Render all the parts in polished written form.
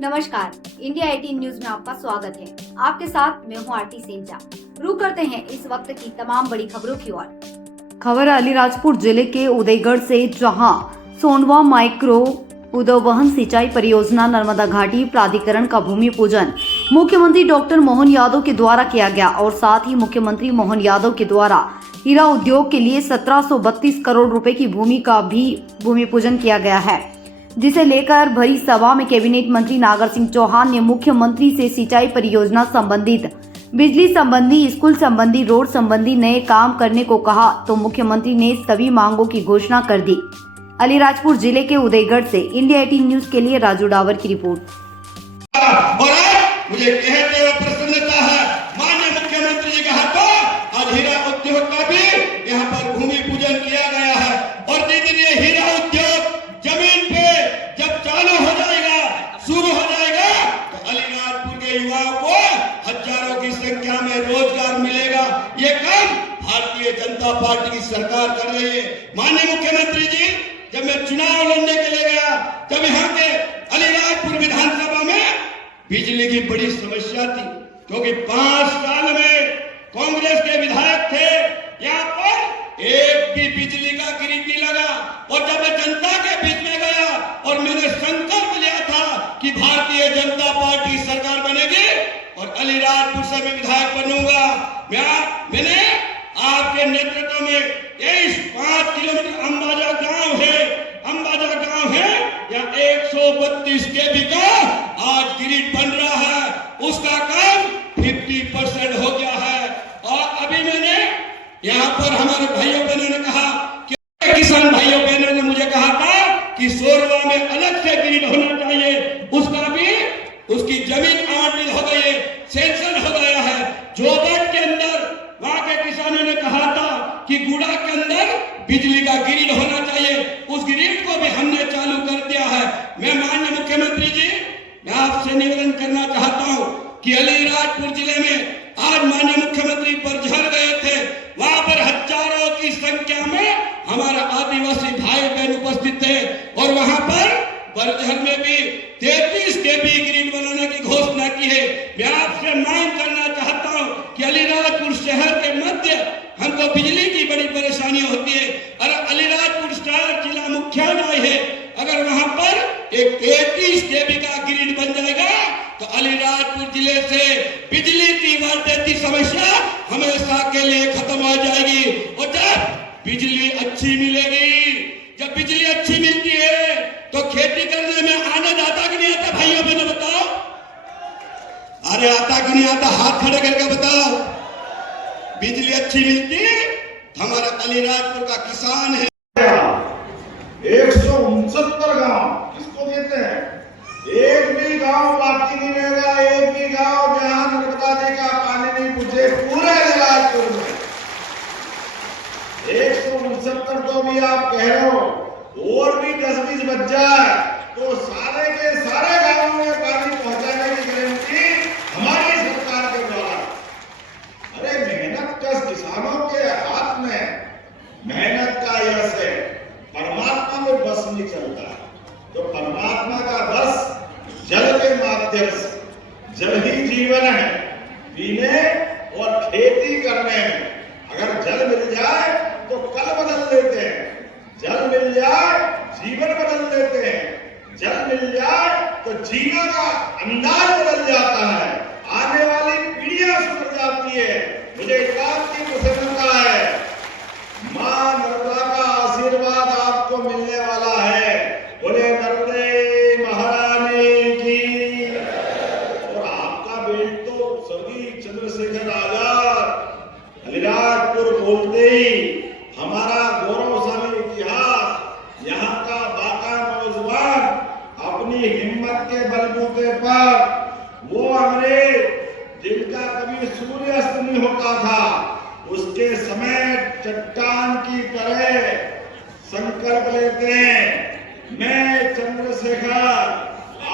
नमस्कार, India 18 news में आपका स्वागत है। आपके साथ मैं हूं आरती सेंचा। रुक करते हैं इस वक्त की तमाम बड़ी खबरों की ओर। खबर अलीराजपुर जिले के उदयगढ़ से, जहां सोनवा माइक्रो उद्वहन सिंचाई परियोजना नर्मदा घाटी प्राधिकरण का भूमि पूजन मुख्यमंत्री डॉक्टर मोहन यादव के द्वारा किया गया और साथ ही मुख्यमंत्री मोहन यादव के द्वारा हीरा उद्योग के लिए 1732 करोड़ रुपए की भूमि का भी भूमि पूजन किया गया है, जिसे लेकर भरी सभा में कैबिनेट मंत्री नागर सिंह चौहान ने मुख्यमंत्री से सिंचाई परियोजना संबंधित, बिजली संबंधी, स्कूल संबंधी, रोड संबंधी नए काम करने को कहा तो मुख्यमंत्री ने सभी मांगों की घोषणा कर दी। अलीराजपुर जिले के उदयगढ़ से इंडिया 18 न्यूज के लिए राजू डावर की रिपोर्ट। और आज मुझे कहते हुए प्रसन्नता है, माननीय मुख्यमंत्री जी के हाथों आज हीरा उद्योग का भी यहाँ पर भूमि पूजन किया गया है। और जिस दिन ये हीरा उद्योग जमीन पे जब चालू हो जाएगा, शुरू हो जाएगा, तो अलीराजपुर के युवाओं को हजारों की संख्या में रोजगार मिलेगा। ये काम भारतीय जनता पार्टी की सरकार कर रही है। माननीय मुख्यमंत्री जी, जब मैं चुनाव लड़ने के लिए गया, जब यहाँ के अलीराजपुर विधानसभा में बिजली की बड़ी समस्या थी, क्योंकि 5 साल में कांग्रेस के विधायक थे, यहाँ पर एक भी बिजली का ग्रिड नहीं लगा। और जब मैं जनता के बीच में गया और मैंने संकल्प लिया था कि भारतीय जनता पार्टी सरकार बनेगी और अलीराजपुर से मैं विधायक बनूंगा, मैंने आपके नेतृत्व में यही 5 किलोमीटर अंबाजा गांव है या 132 केवी का आज ग्रिड बन रहा है, उसका काम 50% हो गया है। और अभी मैंने यहाँ पर हमारे भाइयों बहनों ने कहा कि किसान भाइयों बहनों ने मुझे कहा था कि सोरवा में अलग से ग्रिड होना चाहिए, उसका भी उसकी जमीन आवंटित हो गई है, सेंक्शन हो गया है। जोबट के अंदर वहां के किसानों ने कहा था कि गुड़ा के अंदर बिजली का ग्रिड होना चाहिए, उस ग्रिड को भी हमने चालू कर दिया है। मैं माननीय मुख्यमंत्री जी, मैं आपसे निवेदन करना चाहता हूं कि अलीराजपुर जिले में आज माननीय मुख्यमंत्री बरझर गए थे, वहां पर हजारों की संख्या में हमारे आदिवासी भाई बहन उपस्थित थे और वहां पर बरझर में भी 33 केवी ग्रिड बनाने की घोषणा की है। मैं आपसे मांग करना चाहता हूं कि अलीराजपुर शहर के मध्य हमको बिजली की बड़ी परेशानी होती है। और अलीराजपुर शहर जिला मुख्यालय है, अगर वहां पर एक 33 केवी का ग्रिड बन जाएगा तो अलीराजपुर जिले से बिजली की बढ़ती समस्या हमेशा के लिए खत्म हो जाएगी। और जब बिजली अच्छी मिलेगी, जब बिजली अच्छी मिलती है तो खेती करने में आनंद आता कि नहीं आता? भाइयों बहनों बताओ, अरे आता कि नहीं आता? हाथ खड़े करके बताओ। बिजली अच्छी मिलती तो हमारा अलीराजपुर का किसान है 169 गांव किसको देते हैं? एक भी गांव बाकी नहीं रहेगा, एक भी गांव जहां नर्मदा जी का पानी नहीं पूछे पूरे अलीराजपुर में। 169 तो भी आप कह रहे हो, और भी 10-20 बच जाए तो सारे के सारे गांवों में पानी पहुंचाने की गारंटी हमारी सरकार के द्वारा। अरे मेहनत का किसानों के हाथ में मेहनत का यश है, परमात्मा में बस नहीं चलता। तो परमात्मा का बस जल के माध्यम से, जल ही जीवन है, पीने और खेती करने में। अगर जल मिल जाए तो कल बदल लेते हैं, जल मिल जाए जीवन बदल लेते हैं, जल मिल जाए तो जीवन का अंदाज बदल जाता है, आने वाली पीढ़ियां सुधर जाती है। मुझे इस बात की प्रसन्नता है, मां नर्मदा का आशीर्वाद आपको मिलने वाला है। बोले नर्मदे महारानी की। और आपका बेट तो स्वर्गीय चंद्रशेखर आजाद, अलीराजपुर बोलते ही हमारा गौरवशाली इतिहास, यहाँ का बाका नौजवान अपनी हिम्मत के बलबूते पर वो अंग्रेज जिनका कभी सूर्यास्त नहीं होता था, उसके समय चट्टान की तरह संकल्प लेते हैं, मैं चंद्रशेखर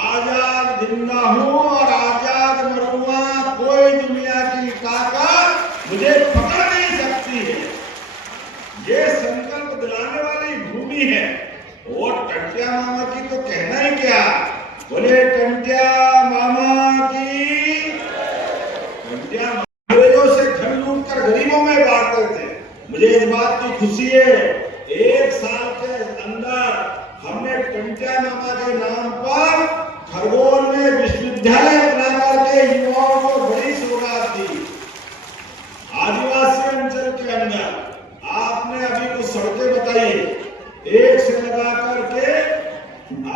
आजाद जिंदा हूं और आजाद मरूंगा, कोई दुनिया की ताकत मुझे पकड़ नहीं सकती है। ये संकल्प दिलाने वाली भूमि है। और टंटिया मामा की तो कहना ही क्या, बोले टंटिया बात की खुशी है, 1 साल के अंदर हमने टंटिया मामा के नाम पर खरगोन में विश्वविद्यालय बना करके युवाओं को बड़ी सौगात दी। आदिवासी अंचल के अंदर आपने अभी कुछ सड़कें बताई, एक से लगा करके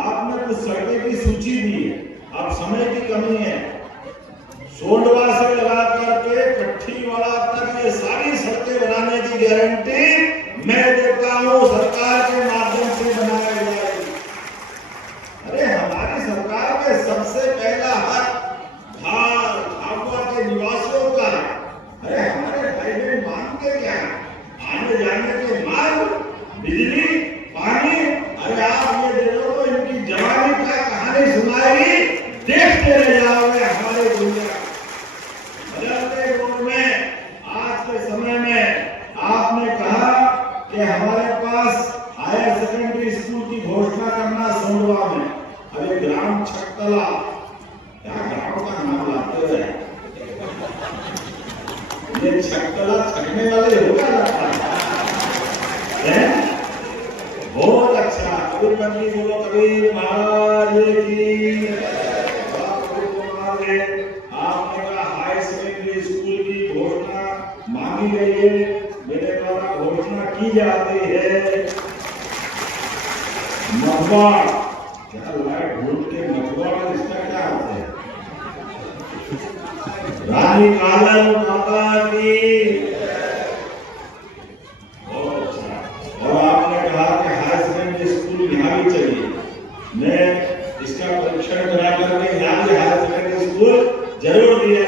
आपने कुछ सड़कें की सूची दी है। अब समय की कमी है, सोंडवा से लगा करके कट्ठीवाड़ा तक ये सारी सड़कें बनाने की गारंटी मैं देता हूं सरकार के माध्यम से बनाई जाएगी। अरे हमारी सरकार के सबसे पहला हक झाबुआ के निवासियों का। अरे हमारे भाई बहन मांगते क्या, आने जाने के मार्ग, बिजली, पानी। अरे आप ये दे दो तो इनकी जवानी का कहानी सुनाएगी, देखते रह जाओगे हमारे दुनिया। बदलते दौर में आज के समय में आपने कहा कि हमारे पास हायर सेकेंडरी स्कूल की घोषणा करना सोंडवा में। अरे ग्राम छकतला, क्या ग्राम का नाम लाते हुए ये छकतला छकने वाले होगा है। बहुत अच्छा, कबीर मंत्री बोलो कबीर महाराज की। आपने कहा हायर सेकेंडरी स्कूल की घोषणा मांगी गई है, मेरे द्वारा घोषणा की जाती है। महुआ, क्या लाइट ढूंढ के महुआ में इसका क्या होता है? रानी कालन माता की। बहुत अच्छा। और आपने कहा कि हायर सेकेंडरी स्कूल यहाँ भी चाहिए। मैं इसका परीक्षण करा करके यहाँ भी हायर सेकेंडरी स्कूल जरूर दिया